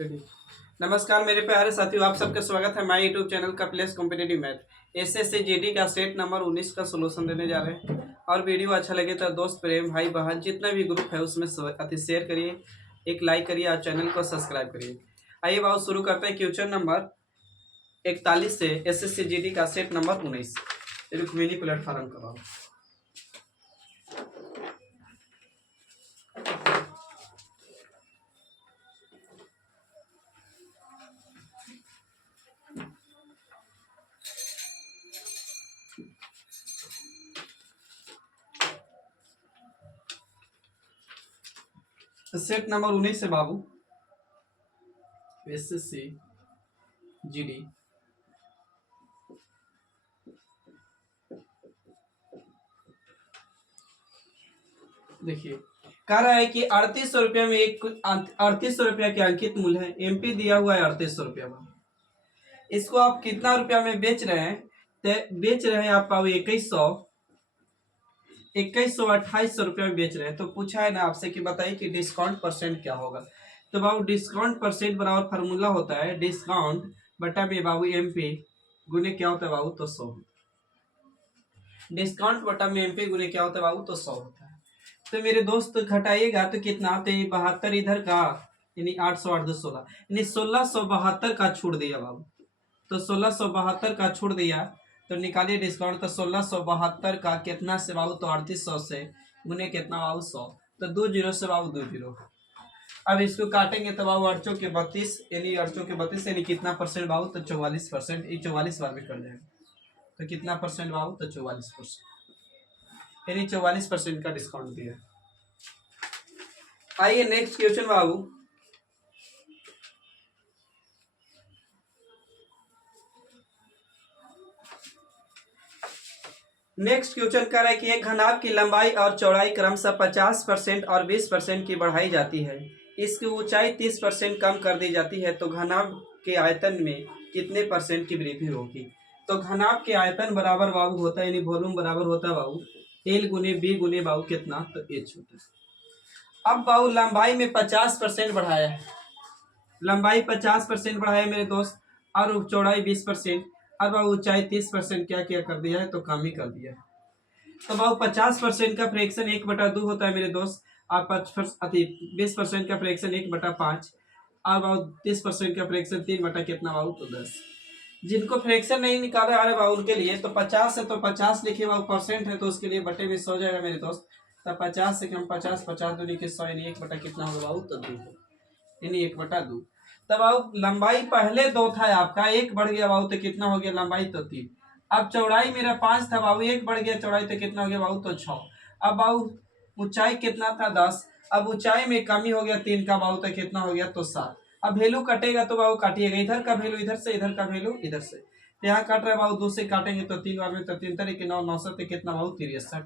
नमस्कार मेरे प्यारे साथियों, आप सबका स्वागत है हमारे यूट्यूब चैनल का place competitive math SSC GD का सेट नंबर 19 का सोल्यूशन देने जा रहे हैं। और वीडियो अच्छा लगे तो दोस्त प्रेम भाई बहन जितना भी ग्रुप है उसमें अति शेयर करिए, एक लाइक करिए और चैनल को सब्सक्राइब करिए। आइए बाबू शुरू करते हैं क्वेश्चन नंबर 41 से एसएससी जीडी का सेट नंबर 19 रुक्मिणी प्लेटफॉर्म का बाबू। सेट नंबर 19 से बाबू एसएससी जीडी देखिए कह रहा है कि 3800 रुपया में एक 3800 रुपया के अंकित मूल्य है। एमपी दिया हुआ है 3800 रुपया में। इसको आप कितना रुपया में बेच रहे हैं? तो बेच रहे हैं आप पाओ 2100 2800 रुपया में बेच रहे हैं। तो पूछा है ना आपसे कि बताइए कि डिस्काउंट परसेंट क्या होगा। तो बाबू डिस्काउंट परसेंट बराबर फार्मूला होता है डिस्काउंट बटा में बाबू एमपी गुने क्या होता है बाबू तो 100। डिस्काउंट बटा में एमपी गुने क्या होता है बाबू तो 100 होता है। तो मेरे दोस्त घटाइएगा तो कितना? तो 72 इधर का यानी 800 8 16 यानी 1672 का छूट दिया बाबू। तो 1672 का छूट दिया तो निकालिए डिस्काउंट। तो 1672 का कितना से बाबू तो 3800 से गुने कितना बाबू 100। तो 20 से बाबू 20। अब इसको काटेंगे तो बाबू 8 के 32 यानी 8 के 32 यानी कितना परसेंट बाबू तो 44%। ये 44 बार में कर जाएगा तो कितना परसेंट बाबू तो 44% यानी 44% का डिस्काउंट दिया। आइए नेक्स्ट क्वेश्चन बाबू। नेक्स्ट क्वेश्चन कर रहा है कि एक घनाभ की लंबाई और चौड़ाई क्रमशः 50% और 20% की बढ़ाई जाती है। इसकी ऊंचाई 30% कम कर दी जाती है तो घनाभ के आयतन में कितने परसेंट की वृद्धि होगी? तो घनाभ के आयतन बराबर बाबू होता है यानी वॉल्यूम बराबर होता है बाबू एल गुने बी गुने बाबू कितना तो एच होता है। अब बाबू लंबाई में 50% बढ़ाया है, लंबाई 50% बढ़ाया मेरे दोस्त और चौड़ाई 20%। अब बाबू ऊंचाई 30% क्या क्या कर दिया है तो कम ही कर दिया है। तो बाबू 50% का फ्रैक्शन 1/2 होता है मेरे दोस्त। आप 20% का फ्रैक्शन 1/5 और बाबू 30% का फ्रैक्शन 3 बटा कितना बाबू तो 10। जिनको फ्रैक्शन नहीं निकाले आ रहे बाबू उनके लिए तो 50 है तो 50 लिखिए बाबू, परसेंट है तो उसके लिए बटे में 100 जाएगा मेरे दोस्त। तो 50 से कम 50 50 दूनी के 100 यानी 1 बटा कितना होगा बाबू तो 2 यानी 1/2। तब अब लंबाई पहले 2 था आपका, एक बढ़ गया बाबू तो कितना हो गया लंबाई तो 3। अब चौड़ाई मेरा 5 था बाबू, एक बढ़ गया चौड़ाई तो कितना हो गया बाबू तो 6। अब बाबू ऊंचाई कितना था 10, अब ऊंचाई में कमी हो गया 3 का बाबू तो कितना हो गया तो 7। अब वैल्यू कटेगा तो बाबू काटिएगा, इधर का वैल्यू इधर से, इधर का वैल्यू इधर से। तो यहाँ काट रहा है बाबू 2 से काटेंगे तो 3 बार में तो 3 तरीके 9 9 से कितना बाबू 63।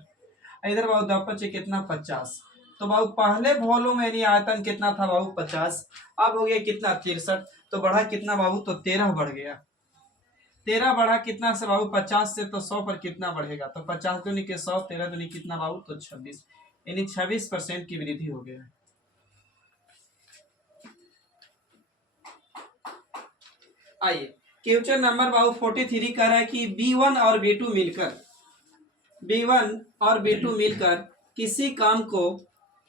इधर बाबू 2 कितना 50। तो बाबू पहले वॉल्यूम यानी आयतन कितना था बाबू 50, अब हो गया कितना 63। तो बढ़ा कितना बाबू तो 13 बढ़ गया। 13 बढ़ा कितना से बाबू 50 से तो 100 पर कितना बढ़ेगा तो 50 दूनी के 100, 13 दूनी कितना बाबू तो 26 यानी 26% की वृद्धि हो गया। आइए क्वेश्चन नंबर बाबू 43 कह रहा है कि B1 और B2 मिलकर किसी काम को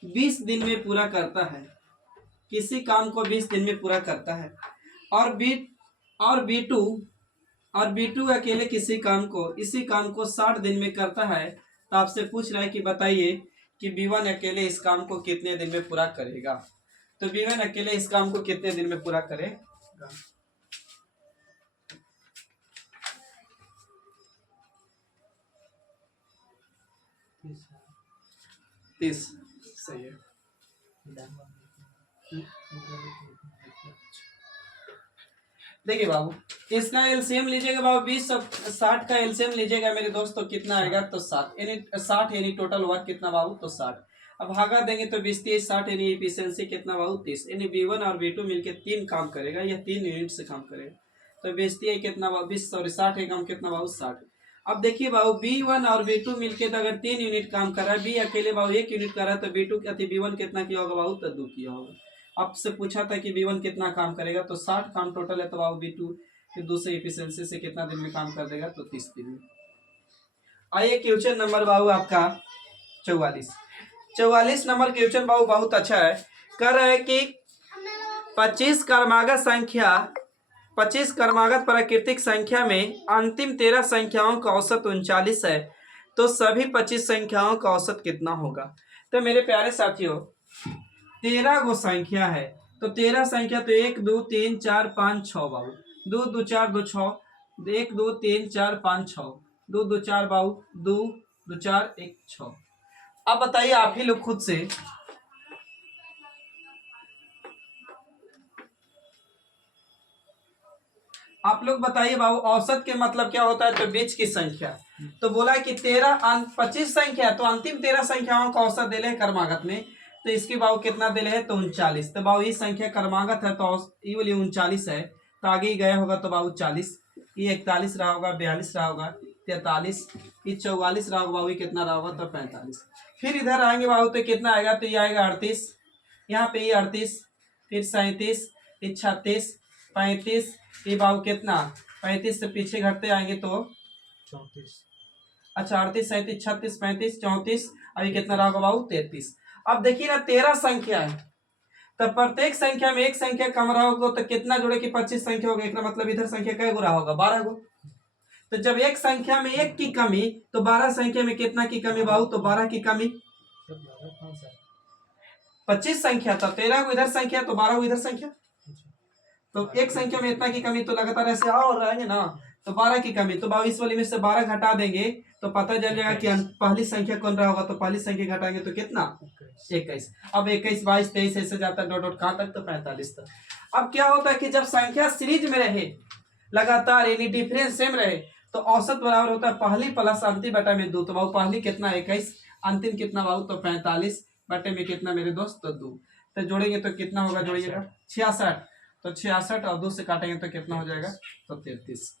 20 दिन में पूरा करता है। किसी काम को 20 दिन में पूरा करता है और B2 अकेले इसी काम को 60 दिन में करता है। तो आपसे पूछ रहा है कि बताइए कि B1 अकेले इस काम को कितने दिन में पूरा करेगा। तो B1 अकेले इस काम को कितने दिन में पूरा करेगा? तीस सही है। देखिए बाबू इसका एलसीएम लीजिएगा बाबू 20 60 का एलसीएम लीजिएगा मेरे दोस्त तो कितना आएगा तो 7 यानी 60 यानी टोटल वर्क कितना बाबू तो 60। अब भागा देंगे तो 20 30 60 यानी एफिशिएंसी कितना बाबू 30 यानी B1 और B2 मिलके 3 काम करेगा या 3 यूनिट से काम करेगा। तो 20 कितना बाबू 20 सॉरी 60 है काम कितना बाबू 60। अब देखिए बाबू B1 और B2 मिलके तो अगर 3 यूनिट काम कर रहा है, B अकेले बाबू 1 यूनिट कर रहा है तो B1 कितना किया होगा बाबू तो 2 किया होगा। आपसे पूछा था कि B1 कितना काम करेगा, तो 60 काम टोटल है, तो बाबू B2 फिर दूसरे एफिशिएंसी से कितना दिन में काम कर देगा, तो 30 दिन में। आइए क्वेश्चन नंबर बाबू आपका 44। 44 नंबर क्वेश्चन बाबू बहुत अच्छा है। कह रहा है कि 25 क्रमागत संख्या 25 क्रमागत प्राकृतिक संख्या में अंतिम 13 संख्याओं का औसत 39 है, तो सभी 25 संख्याओं का औसत कितना होगा। तो मेरे प्यारे साथियों, 13 गो संख्या है, तो 13 संख्या तो 1 2 3 4 5 6 बाबू, 2 2 4 2 6, 1 2 3 4 5 6, 2 2 4 बाबू, 2 2 4 1 6। अब बताइए आप ही लोग खुद से, आप लोग बताइए बाबू, औसत के मतलब क्या होता है, तो बीच की संख्या। तो बोला कि 25 संख्या, तो अंतिम 13 संख्याओं का औसत दिले है क्रमागत में, तो इसकी बाबू कितना दिले है, तो 39। तो बाबू ये संख्या क्रमागत है, तो ये वाली 39 है, तो आगे ही गया होगा, तो बाबू 40, ये 41 रहा होगा, 42 रहा होगा, 43, ये 44 रहा होगा बाबू, ये कितना रहा होगा, तो 45। फिर इधर आएंगे बाबू, तो कितना आएगा, तो ये आएगा 38, यहाँ पे ये 38, फिर 37, ये 36, 35, ये बाबू कितना, 35 से पीछे घटते आएंगे तो 34। अच्छा, 38 37 36 35 34, अभी कितना रहा होगा बाबू, 33। अब देखिए ना, 13 संख्या है, तो प्रत्येक संख्या में एक संख्या कम रहा होगा, तो कितना जोड़े की 25 संख्या होगा, एक मतलब इधर संख्या कै गो रहा होगा, 12 गो। तो जब एक संख्या में एक की कमी, तो 12 संख्या में कितना की कमी बाबू, तो 12 की कमी। 25 संख्या था, 13 को इधर संख्या, तो 12 को इधर संख्या, तो एक संख्या में इतना की कमी, तो लगातार ऐसे आओ और रहेंगे ना, तो 12 की कमी, तो 22 वाली में से 12 घटा देंगे, तो पता चल जाएगा कि पहली संख्या कौन रहा होगा, तो पहली संख्या घटाएंगे तो कितना, 21। अब 21 22 23 ऐसे जाता है, डॉट डॉट कहाँ तक, तो 45 तक। अब क्या होता है कि जब संख्या सीरीज में रहे लगातार, यानी डिफरेंस सेम रहे, तो औसत बराबर होता है पहली प्लस अंतिम बटा में 2, तो बाबू पहली कितना 21, अंतिम कितना बाबू, तो 45 बटे में कितना मेरे दोस्त, तो 2। तो जोड़ेंगे तो कितना होगा, जोड़िएगा 66, तो 66 और 2 से काटेंगे तो कितना हो जाएगा, तो 33।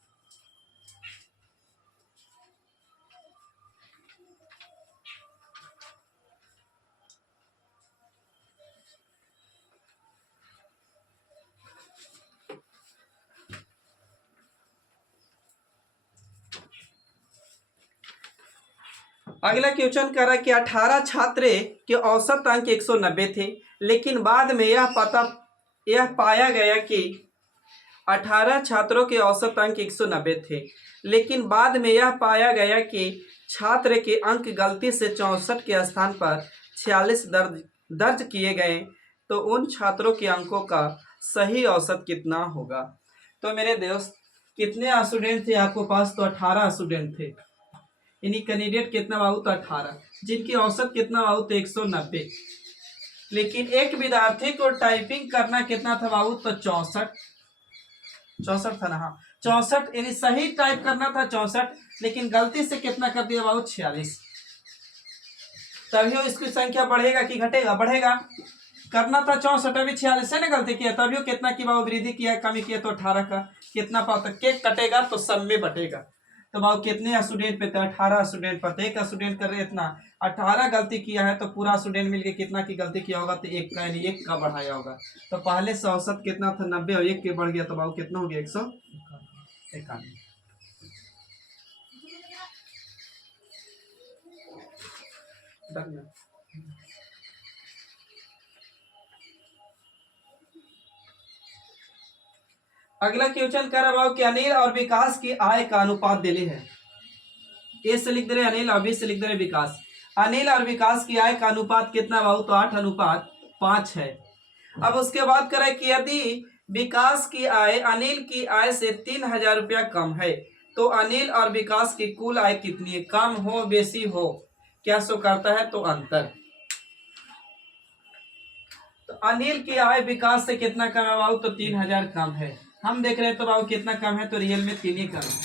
अगला क्वेश्चन कह रहा है कि 18 छात्र के औसत अंक 190 थे, लेकिन बाद में यह पाया गया कि 18 छात्रों के औसत अंक 190 थे, लेकिन बाद में यह पाया गया कि छात्र के अंक गलती से 64 के स्थान पर 46 दर्ज किए गए, तो उन छात्रों के अंकों का सही औसत कितना होगा। तो मेरे दोस्त, कितने स्टूडेंट थे आपके पास, तो 18 स्टूडेंट थे, यानी कैंडिडेट कितना बाबू, तो 18, जिनकी औसत कितना बाबू, तो 190। लेकिन एक विद्यार्थी को टाइपिंग करना कितना था बाबू, तो 64 था ना, हाँ 64, यानी सही टाइप करना था 64, लेकिन गलती से कितना कर दिया बाबू, 46। तभी इसकी संख्या बढ़ेगा कि घटेगा, बढ़ेगा। करना था 64, अभी 46 है ना, गलती किया, तभी कितना की बाबू, वृद्धि किया, कमी किया, तो 18 का कितना पाता, केक कटेगा तो सब में बटेगा। तो बाबू कितने स्टूडेंट पे थे, 18 स्टूडेंट पर, एक स्टूडेंट कर रहे इतना, 18 गलती किया है, तो पूरा स्टूडेंट मिलके कितना की गलती किया होगा, तो एक का, यानी एक का बढ़ाया होगा। तो पहले से औसत कितना था, 90, और एक के बढ़ गया, तो बाबू कितना हो गया, 191। अगला क्वेश्चन कर रहा हूं कि अनिल और विकास की आय का अनुपात दिले है। ए से लिख दे रहे अनिल और बी से लिख दे रहे विकास। अनिल और विकास की आय का अनुपात कितना बाबू, तो 8:5 है। अब उसके बाद करें कि यदि विकास की आय अनिल की आय से 3000 रुपया कम है, तो अनिल और विकास की कुल आय कितनी है, कम हो बेसी हो, क्या सो करता है, तो अंतर। तो अनिल की आय विकास से कितना कम है बाबू, तो 3000 कम है। हम देख रहे हैं तो बाबू कितना कम है, तो रियल में 3 ही कम है।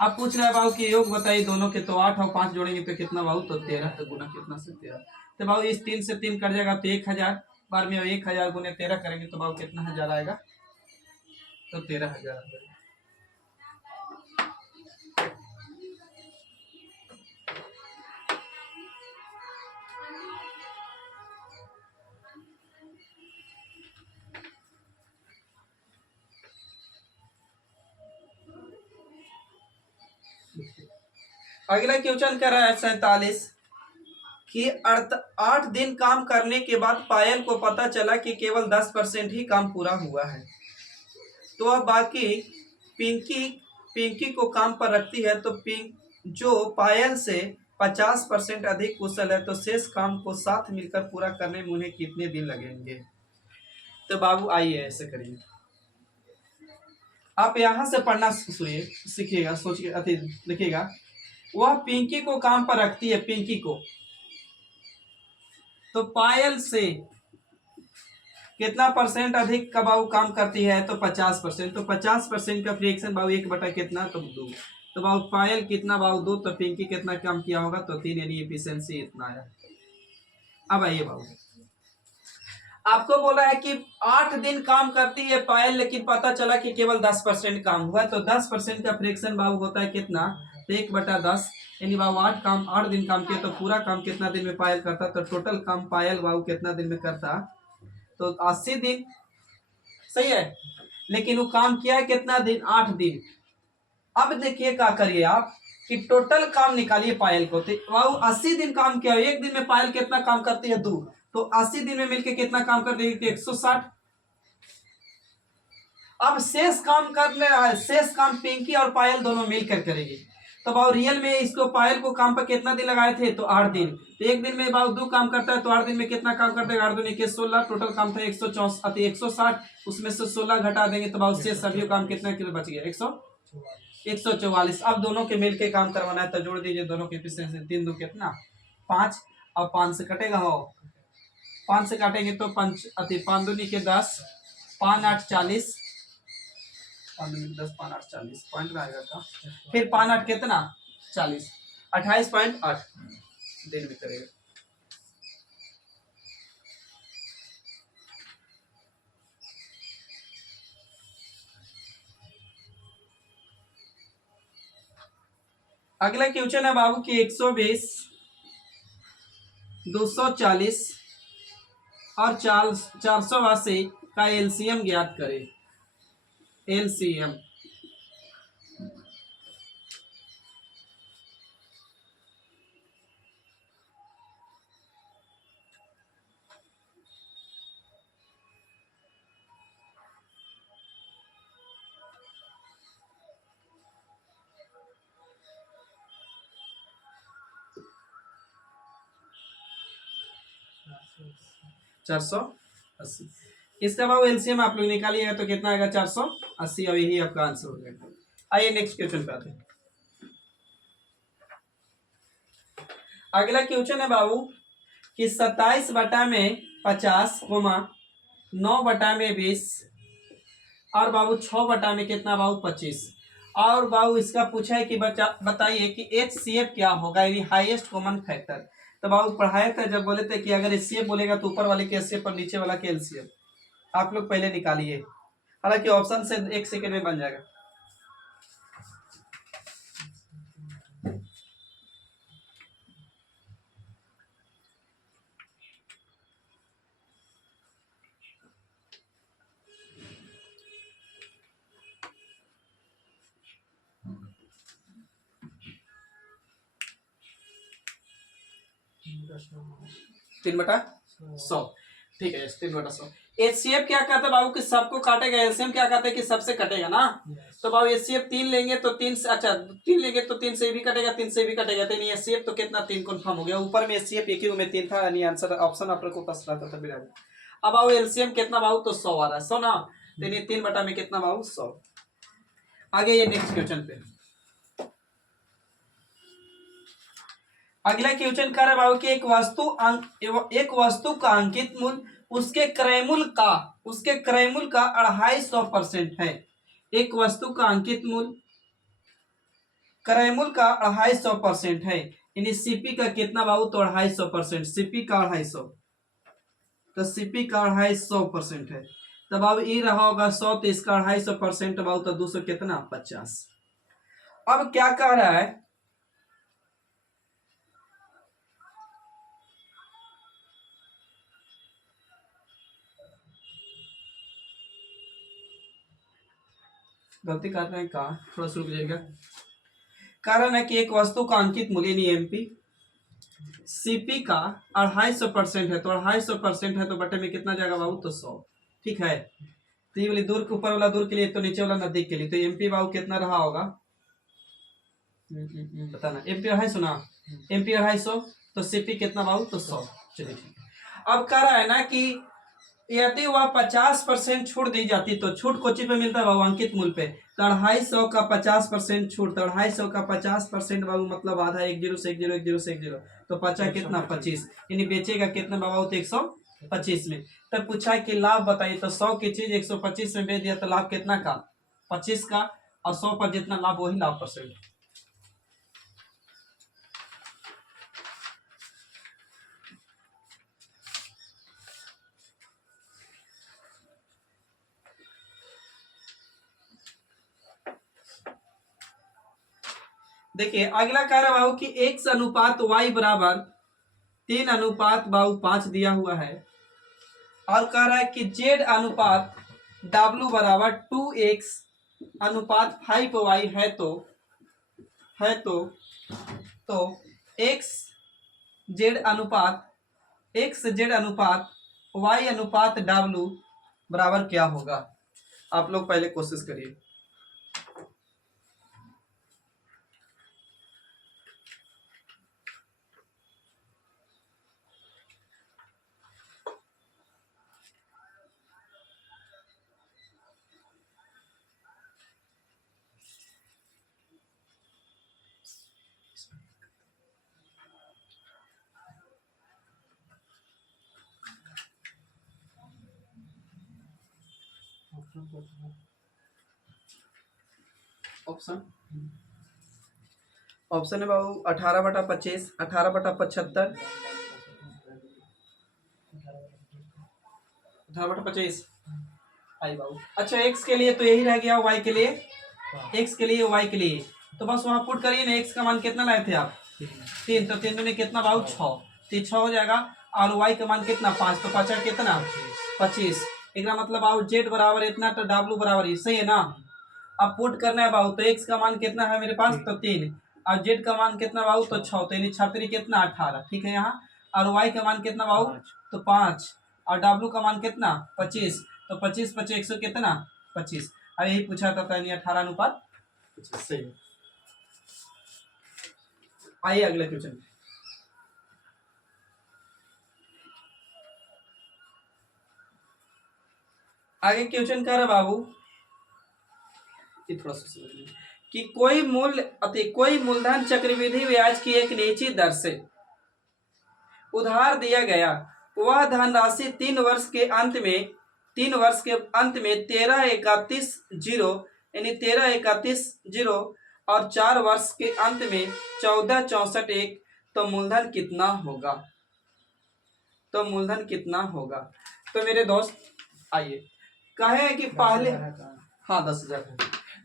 अब पूछ रहे हैं बाबू की योग बताइए दोनों के, तो 8 और 5 जोड़ेंगे तो कितना बाबू, तो 13, तो गुना कितना से 13। तो बाबू इस 3 से 3 कट जाएगा, तो 1000 बार में 1000 गुने 13 करेंगे, तो बाबू कितना हजार आएगा, तो 13000। अगला क्वेश्चन कर रहा है 47 कि 8 दिन काम करने के बाद पायल को पता चला कि केवल 10% ही काम पूरा हुआ है। तो अब बाकी पिंकी पिंकी को काम पर रखती है, तो जो पायल से 50% अधिक कुशल है, तो शेष काम को साथ मिलकर पूरा करने में उन्हें कितने दिन लगेंगे। तो बाबू आइए ऐसे करिए, आप यहाँ से पढ़ना सुनिए, सीखिएगा, सोचिए, अति लिखिएगा। वह पिंकी को काम पर रखती है, पिंकी को, तो पायल से कितना परसेंट अधिक का बाबू काम करती है, तो 50%। तो 50% का फ्रैक्शन बाबू 1 बटा कितना, तो 2। तो बाबू पायल कितना बाबू 2, तो पिंकी कितना काम किया होगा, तो 3, यानी एफिशिएंसी इतना आया। अब आइए बाबू, आपको बोला है कि 8 दिन काम करती है पायल, लेकिन पता चला कि केवल 10% काम हुआ, तो 10% का फ्रैक्शन बाबू होता है कितना, तो 1/10, यानी बाबू 8 दिन काम किया, तो पूरा काम कितना दिन में पायल करता, तो टोटल काम पायल बाबू कितना दिन में करता, तो 80 दिन। सही है, लेकिन वो काम किया है कितना दिन, 8 दिन। अब देखिए क्या करिए आप कि टोटल काम निकालिए पायल को, तो बाबू 80 दिन काम किया, एक दिन में पायल कितना काम करती है, 2, तो 80 दिन में मिलके कितना काम करती है, 160। अब शेष काम करने, शेष काम पिंकी और पायल दोनों मिलकर करेगी। तो बाबू रियल में इसको पायल को काम पर कितना दिन लगाए थे, तो 8 दिन। तो एक दिन में बाबू 2 काम करता है, तो 8 दिन में कितना काम करता है, 8 दूनी के 16, टोटल काम था 160, उसमें से 16 घटा देंगे, तो बाबू शेष सभी काम कितना किलो बच गया, 144। अब दोनों के मिलके काम करवाना है, तो जोड़ दीजिए दोनों के एफिशिएंसी, 3 2 कितना 5, अब 5 से कटेगा, हो 5 से काटेंगे तो 5 दूनी के 10, 5 8 40, 10 5 8 40 पॉइंट में आएगा था, फिर 5 8 कितना 40, 28.8 दिन में करेगा। अगला क्वेश्चन है बाबू की 120, 240 और 480 का एलसीएम ज्ञात करें। एलसीएम 480, इसका बाबू एलसीएम आप लोग निकालिएगा तो कितना आएगा, 480। अब यही आपका आंसर हो जाएगा। आइए नेक्स्ट क्वेश्चन पे आते हैं। अगला क्वेश्चन है बाबू कि 27/50, 9/20 और बाबू 6/में कितना बाबू 25। और बाबू इसका पूछा है कि बच्चा बताइए कि HCF क्या होगा, यानी हाईएस्ट कॉमन फैक्टर। तो बाबू पढ़ाया था जब बोले थे कि अगर HCF बोलेगा तो ऊपर वाले के HCF पर नीचे वाला के LCM आप लोग पहले निकालिए, हालांकि ऑप्शन से 1 सेकेंड में बन जाएगा। तीन बटा 100, ठीक है, 3/100। HCF क्या कहता है बाबू कि सबको काटेगा, एलसीएम क्या कहता है कि सबसे कटेगा ना। तो बाबू HCF 3 लेंगे तो 3 से, अच्छा 3 लेंगे तो 3 से भी कटेगा, 3 से भी कटेगा, तो नहीं HCF तो कितना 3 कन्फर्म हो गया। ऊपर में HCF एक ही में 3 था, यानी आंसर ऑप्शन आप लोग को पास रहता था बिना। अब बाबू एलसीएम कितना बाबू, तो 100 आ रहा है, 100 ना, तो नहीं 3 में कितना बाबू 100। आगे ये नेक्स्ट क्वेश्चन पे, अगला क्वेश्चन कर रहा है बाबू कि एक वस्तु का अंकित मूल्य उसके क्रय मूल्य का 250% है। एक वस्तु का अंकित मूल्य क्रय मूल्य का 250% है, यानी सीपी का कितना बाबू, तो 250%, सीपी का 250, तो सीपी का 250% है। तब अब ये रहा होगा 100, तो इसका 250% बाबू, तो 200 कितना 50। अब क्या कह रहा है, गलती कर रहे हैं, कहा थोड़ा सा रुक जाएगा। कारण है कि एक वस्तु का अंकित मूल्य यानी एमपी सीपी का 250% है, तो 250% है तो बटे में कितना जाएगा बाबू, तो 100। ठीक है, तो ये वाली दूर के ऊपर वाला दूर के लिए, तो नीचे वाला नजदीक के लिए, तो एमपी बाबू कितना रहा होगा, बताना। एमपी 250 ना, एमपी 250, तो सीपी कितना बाबू, तो 100। चलिए ठीक है। अब कह रहा है ना कि यदि वह 50% छूट दी जाती, तो छूट कोची पे मिलता है बाबू, अंकित मूल्य पे। तो 250 का 50% छूट, तो 250 का 50% बाबू मतलब आधा, 10 से 10 10 से 10, तो बचा कितना, 25, यानी बेचेगा कितना बाबू, तो 125 में। तब पूछा कि लाभ बताइए, तो 100 की चीज 125 में बेच दिया तो लाभ कितना का, 25 का, और 100 पर जितना लाभ वही लाभ परसेंट। देखिए अगला कह रहा बाबू कि x अनुपात y बराबर 3:5 दिया हुआ है, और कह रहा है कि z अनुपात w बराबर 2x अनुपात 5y है, तो x z अनुपात y अनुपात w बराबर क्या होगा। आप लोग पहले कोशिश करिए। ऑप्शन है बाबू 18/25, 18/75, 18/25 आई बाबू। अच्छा एक्स के लिए तो यही रह गया, वाई के लिए, एक्स के लिए वाई के लिए, तो बस वहां पुट करिए ना। एक्स का मान कितना लाए थे आप, 3, तो 3 में कितना बाबू 6, तो 6 हो जाएगा। और वाई का मान कितना 5, तो 5 कितना 25। एक मतलब बाबू जेड बराबर इतना, तो डब्लू बराबर सही है ना। अब पुट करना है बाबू, तो एक्स का मान कितना है मेरे पास, तो 3, और जेड का मान कितना बाबू, तो 6, तो यानी 6 कितना 18। ठीक है यहाँ, और वाई का मान कितना बाबू, तो 5, और डब्लू का मान कितना 25, तो 25 25 100 कितना 25। और यही पूछा था, यानी 18:25 सही। आइए अगले क्वेश्चन। आगे क्वेश्चन कर रहा बाबू, थोड़ा सा समझ कि कोई मूलधन चक्रवृद्धि ब्याज की एक निश्चित दर से उधार दिया गया, वह धनराशि 3 वर्ष के अंत में 13/31 यानी 13/31 और 4 वर्ष के अंत में 14/64, तो मूलधन कितना होगा, तो मेरे दोस्त आइए कहे कि पहले, हाँ 10,000 है।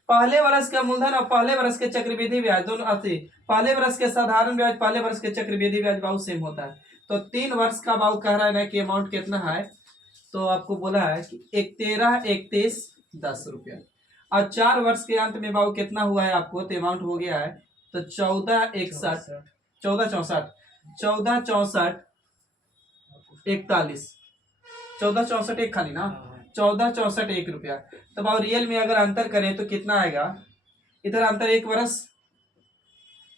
पहले वर्ष का मूलधन और पहले वर्ष के चक्रवृद्धि ब्याज दोनों अति, पहले वर्ष के साधारण ब्याज, पहले वर्ष के चक्रवृद्धि ब्याज बाबू सेम होता है। तो 3 वर्ष का बाबू कह रहा है ना कि अमाउंट कितना है, तो आपको बोला है कि 13/31 रुपया, और 4 वर्ष के अंत में बाबू कितना हुआ है आपको, तो अमाउंट हो गया है तो 14/61 14/64 14/64 14/64 एक खाली ना, 14/64 1 रुपया। तो बाबू रियल में अगर अंतर करें तो कितना आएगा, इधर अंतर 1 वर्ष,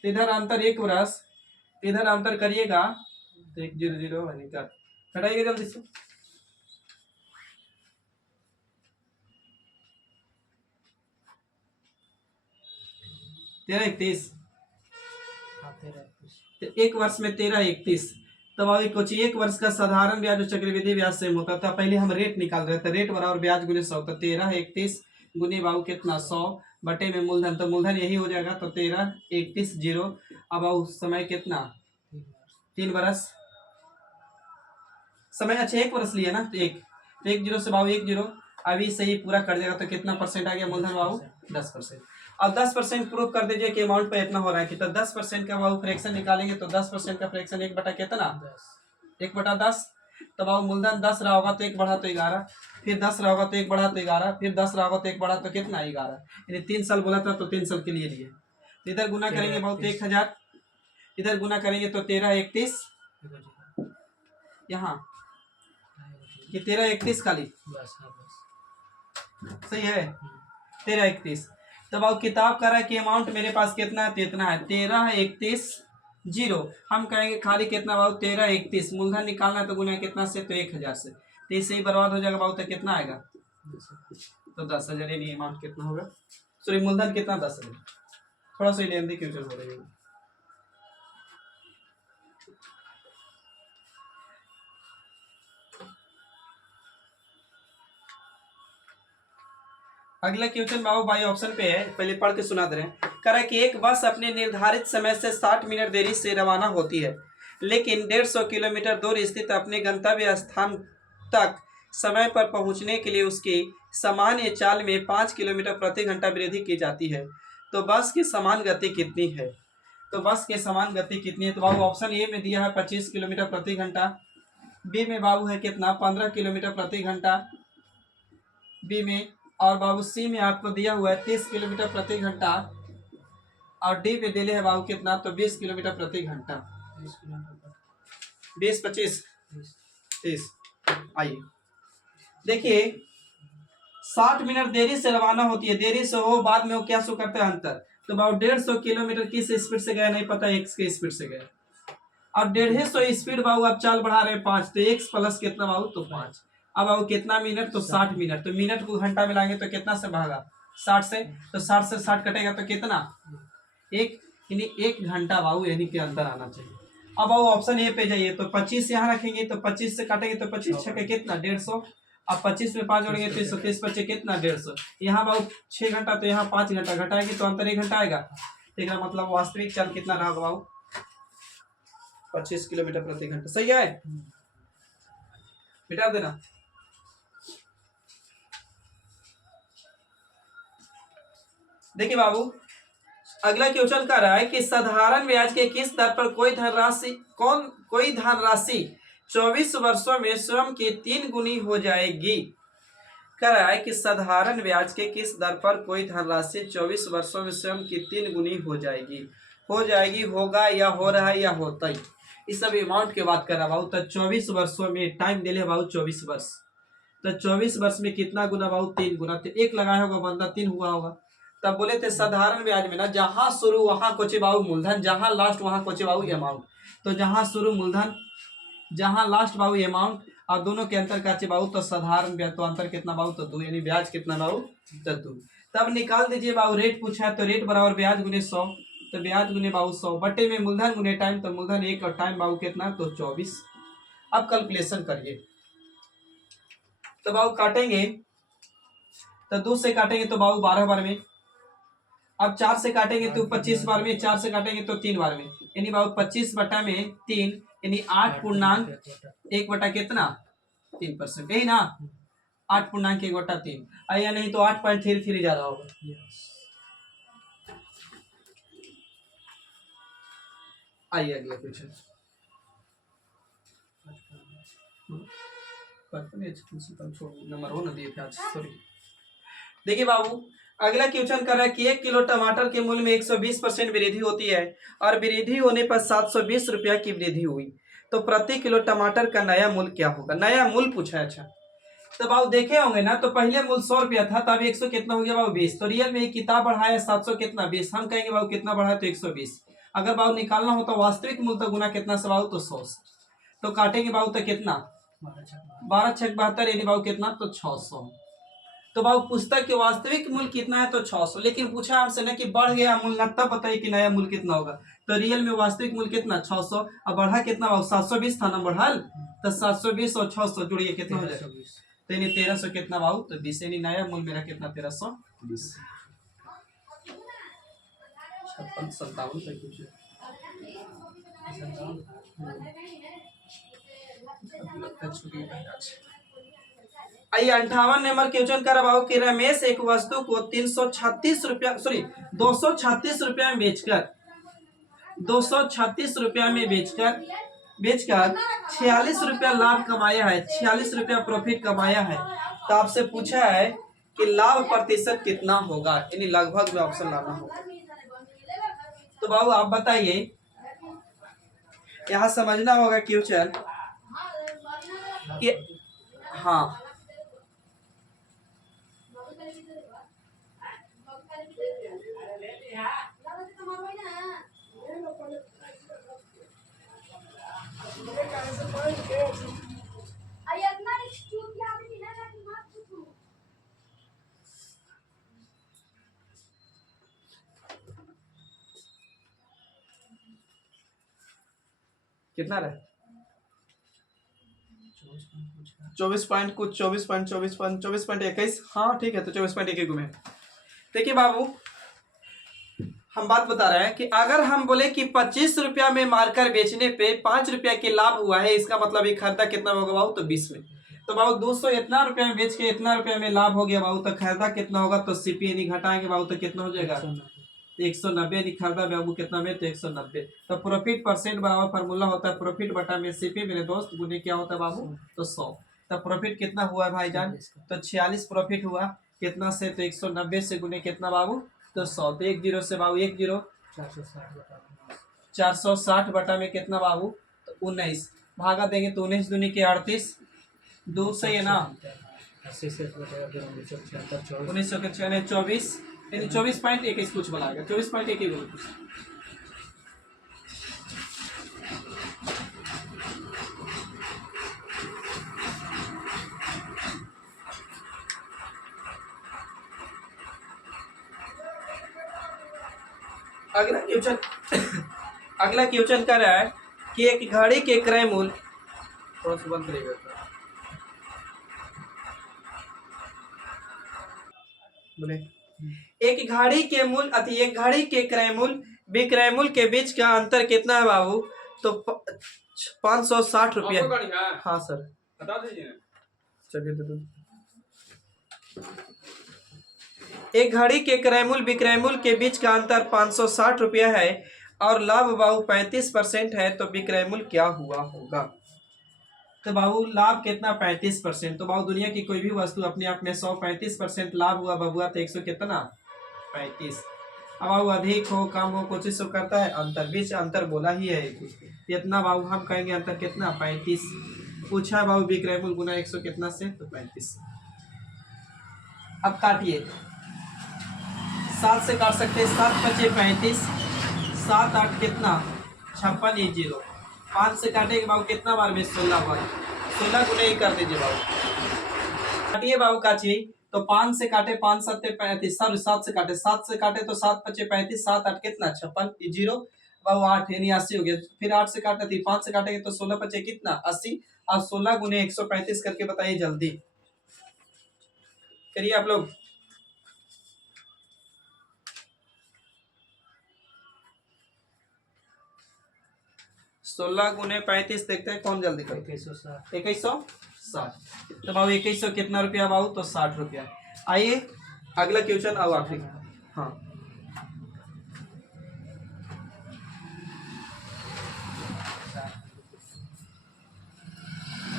इधर अंतर 1 वर्ष, इधर अंतर करिएगा तो 1 0 0 हटाइएगा जल्दी से। 13/31, 1 वर्ष में 13/31। तब अभी कुछ 1 वर्ष का साधारण ब्याज और चक्रवृद्धि ब्याज सेम होता था। पहले हम रेट निकाल रहे थे, रेट बराबर ब्याज गुने 100, तो 13/31 गुने बाबू कितना 100 बटे में मूलधन, तो मूलधन यही हो जाएगा, तो 13/31 अब उस समय कितना 3 वर्ष समय, अच्छा 1 वर्ष लिया ना, तो 1 0 से बाबू 1 0, अभी सही पूरा कर देगा तो कितना परसेंट आ गया मूलधन बाबू 10%। अब 10% प्रूव कर दीजिए कि अमाउंट पे इतना हो रहा है कि, तो 10% का बाबू फ्रैक्शन निकालेंगे, तो 10% का फ्रैक्शन 1 बटा कितना 1/10, तो बाबू मूलधन 10 रहा होगा तो 1 बढ़ा तो 11, फिर 10 रहा होगा तो 1 बढ़ा तो 11, फिर 10 रहा होगा तो 1 बढ़ा तो कितना 11, यानी 3 साल बोला था तो 3 साल के लिए लिए। तो इधर गुना करेंगे बहुत 1000, इधर गुना करेंगे तो 13 31, यहाँ ये 13 31 खाली सही है 13 31। तब अब किताब कह रहा है कि अमाउंट मेरे पास कितना है तो इतना है 13 31 0। हम कहेंगे खाली कितना बाबू 13 31, मूलधन निकालना है तो गुना कितना से तो 1000 से, तो इससे ही बर्बाद हो जाएगा बाबू। तो कितना आएगा तो 10,000। नहीं अमाउंट कितना होगा, सॉरी मूलधन कितना 10,000। थोड़ा सा लेंदी क्यों चल हो रही है। अगला क्वेश्चन बाबू भाई ऑप्शन पे है, पहले पढ़ के सुना दे रहे हैं। कह रहा है कि एक बस अपने निर्धारित समय से 60 मिनट देरी से रवाना होती है, लेकिन 150 किलोमीटर दूर स्थित अपने गंतव्य स्थान तक समय पर पहुंचने के लिए उसकी सामान्य चाल में 5 किलोमीटर प्रति घंटा वृद्धि की जाती है, तो बस की समान गति कितनी है। तो बस की समान गति कितनी है, तो बाबू ऑप्शन ए में दिया है 25 किलोमीटर प्रति घंटा, बी में बाबू है कितना 15 किलोमीटर प्रति घंटा बी में, और बाबू सी में आपको दिया हुआ है 30 किलोमीटर प्रति घंटा, और डी में दिले है बाबू कितना तो 20 किलोमीटर प्रति घंटा। 20 25 30। आइए देखिए 60 मिनट देरी से रवाना होती है, देरी से हो बाद में वो क्या सो करता है अंतर, तो बाबू 150 किलोमीटर किस स्पीड से गया नहीं पता, एक्स के स्पीड से गया, और 150 स्पीड बाबू आप चाल बढ़ा रहे हैं 5, तो एक्स प्लस कितना बाबू तो 5। अब बाबू कितना मिनट तो 60 मिनट, तो मिनट को घंटा में लाएंगे तो कितना से भागा 60 से, तो 60 से 60 कटेगा तो कितना एक, यानी 1 घंटा बाबू यानी कि अंतर आना चाहिए। अब बाबू ऑप्शन ए पे जाइए तो 25 यहाँ रखेंगे तो 25 से काटेंगे तो 25 छके कितना 150, अब 25 में 5 जोड़ेंगे तो 130 बचे कितना 150, यहाँ बाबू 6 घंटा तो यहाँ 5 घंटा घटाएंगे तो अंतर 1 घंटा आएगा, तो इसका मतलब वास्तविक चाल कितना रहा बाबू 25 किलोमीटर प्रति घंटा। सही है मिटा देना। देखिए बाबू अगला क्वेश्चन कर रहा है कि साधारण ब्याज के किस दर पर कोई धनराशि 24 वर्षों में स्वयं की 3 गुनी हो जाएगी। कह रहा है कि साधारण ब्याज के किस दर पर कोई धनराशि 24 वर्षों में स्वयं की 3 गुनी हो जाएगी, होगा या हो रहा है या होता ही, इस सब अमाउंट की बात कर रहा बाबू। तो 24 वर्षों में टाइम दे बाबू 24 वर्ष, तो 24 वर्ष में कितना गुना बाबू 3 गुना, तो 1 लगाया होगा बंदा 3 हुआ होगा। तब बोले थे साधारण ब्याज में ना जहां शुरू वहां कोचे बाबू मूलधन, जहां लास्ट वहां कोचे बाबू अमाउंट, तो जहां शुरू मूलधन जहां लास्ट बाबू अमाउंट, और दोनों के अंतर का बाबू तो साधारण ब्याज तो अंतर कितना बाबू तो 2, यानी ब्याज कितना बाबू तो 2। तब निकाल दीजिए बाबू रेट पूछा है तो रेट बराबर ब्याज गुने 100, तो ब्याज गुने बाबू 100 बटे में मूलधन गुने टाइम, तो मूलधन 1 और टाइम बाबू कितना तो 24। अब कैलकुलेशन करिए तो बाबू काटेंगे तो 2 से काटेंगे तो बाबू 12 बार में, अब 4 से काटेंगे तो 25 बार में, 4 से काटेंगे तो 3 बार में, यानी बाबू 25 बटा में 3 यानी 8.1 बटा कितना 3%, यही ना 8.1 बटा 3, या नहीं तो 8.33 ज्यादा होगा। आइए अगला क्वेश्चन। नंबर 1 दिए थे आज, सॉरी। देखिए बाबू अगला क्वेश्चन कर रहा है कि 1 किलो टमाटर के मूल्य में 120% वृद्धि होती है और वृद्धि होने पर 720 रुपया की वृद्धि हुई, तो प्रति किलो टमाटर का नया मूल्य क्या होगा। नया मूल्य पूछा है। अच्छा तो बाबू देखे होंगे ना, तो पहले मूल्य 100 रुपया था, तब 100 कितना हो गया बाबू 20, तो रियल में किताब बढ़ाया 700 कितना 20, हम कहेंगे बाबू कितना बढ़ाया तो 120। अगर बाबू निकालना हो तो वास्तविक मूल्य तो गुना कितना से बाबू तो 100, तो काटेंगे बाबू तो कितना 12 छक 72, यानी बाबू कितना तो 600। तो बाबू पुस्तक के वास्तविक मूल्य कितना है तो 600, लेकिन पूछा हमसे ना कि बढ़ गया मूल्य ना, तब बताइए कि नया मूल्य कितना होगा। तो रियल में वास्तविक मूल्य कितना 600, अब बढ़ा कितना बाबू 720 था ना बढ़ल, तो 720 और 600 जुड़िए कितना हो जाएगा, तो यानी 1300 कितना बाबू तो 20, यानी नया मूल्य मेरा कितना 1320। 56 57 आइए 58 नंबर क्वेश्चन कर बाबू कि रमेश एक वस्तु को 236 रुपया में बेचकर 46 रुपया लाभ कमाया है, 46 रुपया प्रॉफिट कमाया है। तो आपसे पूछा है कि लाभ प्रतिशत कितना होगा, यानी लगभग में ऑप्शन लाना होगा। तो बाबू आप बताइए, यहाँ समझना होगा क्वेश्चन कि हाँ कितना रहे 24 पॉइंट कुछ 24.21। हाँ ठीक है, तो 24.21 में देखिए बाबू, हम बात बता रहे हैं कि अगर हम बोले कि 25 रुपया में मार्कर बेचने पे 5 रुपया के लाभ हुआ है, इसका मतलब ये खरीदा कितना होगा बाबू, तो 20 में। तो बाबू 200 इतना रुपया में बेच के इतना रुपया में लाभ हो गया बाबू, तो खरीदा कितना होगा, तो सीपी नहीं घटाएंगे बाबू, तो कितना हो जाएगा 190। नहीं खरीदा बाबू कितना में, तो 190। तो प्रॉफिट परसेंट बराबर फार्मूला होता है प्रॉफिट बटा में सीपी मेरे दोस्त गुने क्या होता है बाबू, तो 100। तो प्रॉफिट कितना हुआ है भाईजान, तो 46 प्रॉफिट हुआ कितना से, तो 190 से गुने कितना बाबू, तो 100। तो 10 से बाबू 10 460 बटा में कितना बाबू, तो 19 भागा देंगे तो 19 दूनी के 38 दो सही है ना, 1900 के 24 यानी 24.21 कुछ बनाएगा, 24.21 कुछ। अगला क्वेश्चन अगला क्वेश्चन कर रहा है कि एक घड़ी के क्रय मूल्य, थोड़ा सा बंद करिएगा बोले, एक घड़ी के मूल्य अति एक घड़ी के क्रय मूल्य विक्रय मूल्य के बीच का अंतर कितना है बाबू, तो 560 रुपया। हाँ सर बता दीजिए, चलिए। एक घड़ी के क्रय मूल्य विक्रय मूल्य के बीच का अंतर 560 रुपया है और लाभ बाबू 35% है, तो विक्रय मूल्य क्या हुआ होगा। तो बाबू लाभ कितना 35%, तो बाबू दुनिया की कोई भी वस्तु अपने आप में 135% लाभ हुआ बबुआ, तो 100 कितना 35। अब बाबू अधिक हो कम हो कुछ सब करता है अंतर, बीच अंतर बोला ही है इतना बाबू, हम कहेंगे अंतर कितना 35। पूछा बाबू विक्रय मूल्य गुना 100 कितना से, तो 35। अब काटिए, 7 से काट सकते हैं, 7 × 5 = 35, 7 8 कितना 56, ये 0। 5 से काटेंगे बाबू कितना बार में, 16 बार, 16 गुने ही कर दीजिए बाबू। काटिए बाबू काची, तो 5 से काटे 5 7 35, 7 से काटे 7 से काटे तो 7 5 35, 7 8 कितना 56, ये 0 बाबू 8 यानी 80 हो गया। फिर 8 से काटे थी 5 से काटेंगे तो 16 5 कितना 80। अब 16 गुने 135 करके बताइए जल्दी करिए आप लोग। 16 गुने 35 देखते हैं कौन जल्दी करते हैं। 2160। तो बाबू 2100 कितना रुपया बाबू, तो 60 रुपया। आइए अगला क्वेश्चन आओ आखिरी। हाँ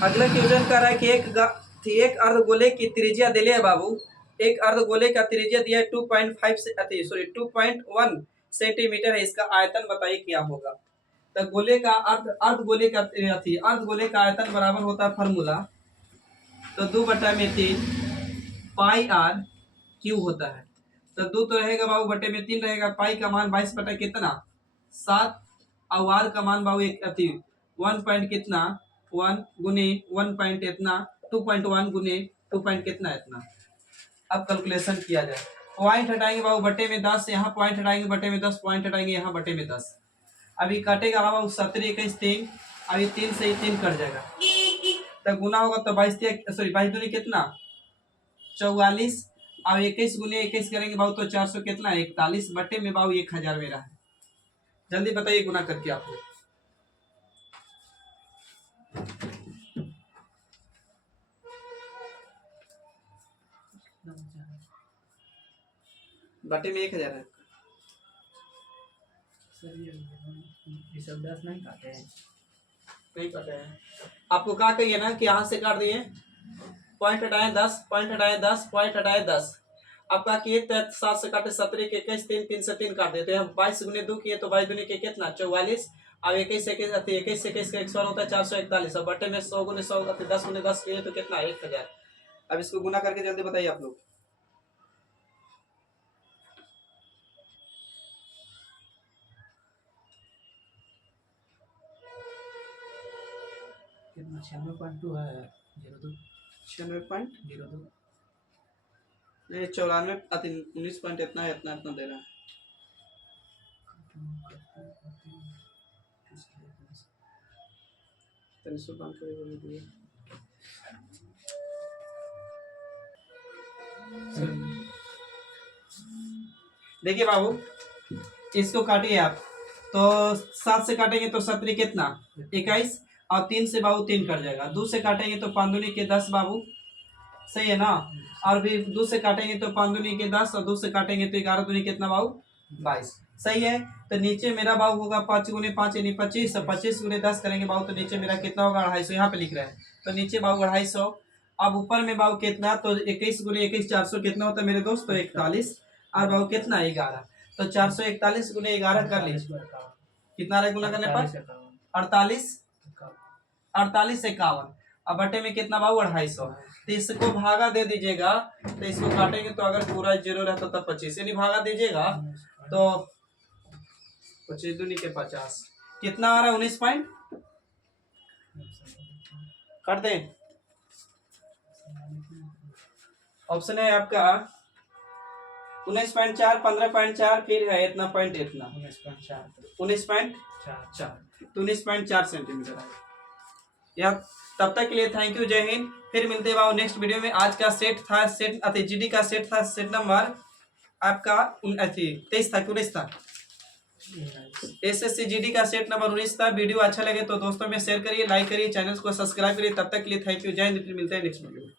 अगला क्वेश्चन कर रहा है कि एक अर्धगोले की त्रिज्या दिले है बाबू, एक अर्धगोले का त्रिज्या दिया है 2.1 सेंटीमीटर है, इसका आयतन बताइए क्या होगा। तो गोले का अर्धगोले का अर्धगोले का आयतन बराबर होता है फार्मूला, तो 2/3 पाई आर क्यू होता है। तो 2 तो रहेगा बाबू बटे में 3 रहेगा, पाई का मान 22 बटा कितना 7 और आर का मान बाबू 1 पॉइंट कितना 1 गुने 1 पॉइंट इतना 2.1 गुने 2 पॉइंट कितना इतना। अब कैलकुलेशन किया जाए, पॉइंट हटाएंगे बाबू बटे में 10, यहाँ पॉइंट हटाएंगे बटे में 10, पॉइंट हटाएंगे यहाँ बटे में 10। अभी कटेगा बाबू 17 21 3, अभी 3 से ही 3 कट जाएगा, तो गुना होगा तो 22 दूनी कितना 44, अब 21 गुने 21 करेंगे बाबू तो 400 कितना 41 बटे में बाबू 1000 मेरा है। जल्दी बताइए गुना करके आप बटे में 1000 है। ये सब 10 नहीं काटे हैं, नहीं काटे हैं। आपको क्या कहिए ना कि यहाँ से काट दिए, पॉइंट हटाए 10, पॉइंट हटाए 10, पॉइंट हटाए 10, आपका किए 7 से काटे 17 के 21, 3 से 3 काट देते हैं। 22 गुने 2 किए तो 22 दूनी के कितना 44। अब 21 से 21 का 100 होता है 441। अब बटे में 100 गुने 100 10 गुने 10 किए तो कितना 1000। अब इसको गुना करके जल्दी बताइए आप लोग। कितना 96.2 है 02 96.02 नहीं 94 19 पॉइंट इतना है, इतना इतना दे रहा है। देखिए बाबू, इसको काटिए आप तो 7 से काटेंगे तो 17 कितना 21, और 3 से बाबू 3 कट जाएगा। 2 से काटेंगे तो 5 दूनी के 10 बाबू, सही है ना। और भी 2 से काटेंगे तो 5 दूनी के 10, और 2 से काटेंगे तो 11 दूनी कितना बाबू 22, सही है। तो नीचे मेरा बाबू होगा 5 गुने 5 यानी 25, और 25 गुने 10 करेंगे बाबू तो नीचे मेरा कितना होगा 250। यहाँ पे लिख रहे हैं तो नीचे बाबू 250। अब ऊपर में बाबू कितना तो 21 गुने 21 400 कितना होता है मेरे दोस्त तो 41, और बाबू कितना 11, तो 441 गुने 11 कर लीजिए कितना रहा गुना करने पर 48 48 51। अब बटे में कितना बाबू 250। तो इसको भागा दे दीजिएगा, तो इसको काटेंगे तो अगर पूरा 0 रहता तब 25 यानी भागा दीजिएगा तो 25 दूनी के 50 कितना आ रहा है 19 पॉइंट। काट दें, ऑप्शन है आपका 19.4 15.4 फिर है इतना पॉइंट इतना 19.4 तो 19.4 सेंटीमीटर है यार। तब तक के लिए थैंक यू, जय हिंद। फिर मिलते हैं नेक्स्ट वीडियो में। आज का सेट था जीडी का सेट था सेट नंबर आपका 23 था 19 था। एसएससी जीडी का सेट नंबर 19 था। वीडियो अच्छा लगे तो दोस्तों में शेयर करिए, लाइक करिए, चैनल को सब्सक्राइब करिए। तब तक के लिए थैंक यू, जय हिंद। फिर मिलते हैं नेक्स्ट वीडियो में।